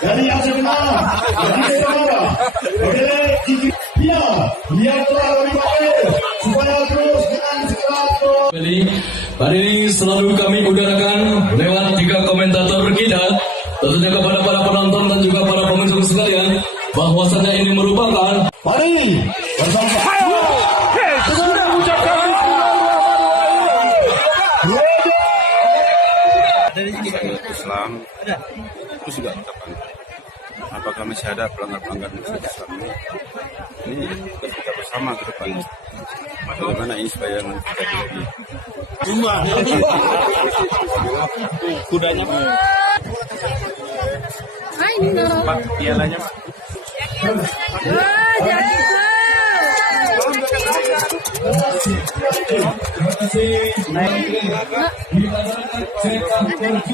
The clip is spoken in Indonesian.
dari Argentina, dari Eropa, dia telah lebih baik supaya terus dengan semangat. Hari ini selalu kami udarakan lewat 3 komentator kita, tentunya kepada para penonton dan juga para pengunjung sekalian, bahwasannya ini merupakan mari bersama Islam itu juga ucapan apakah masih ada pelanggar-pelanggar Islam ini kita bersama ke depan bagaimana ini supaya kita jadi kudanya Pak pialanya Pak Terima kasih.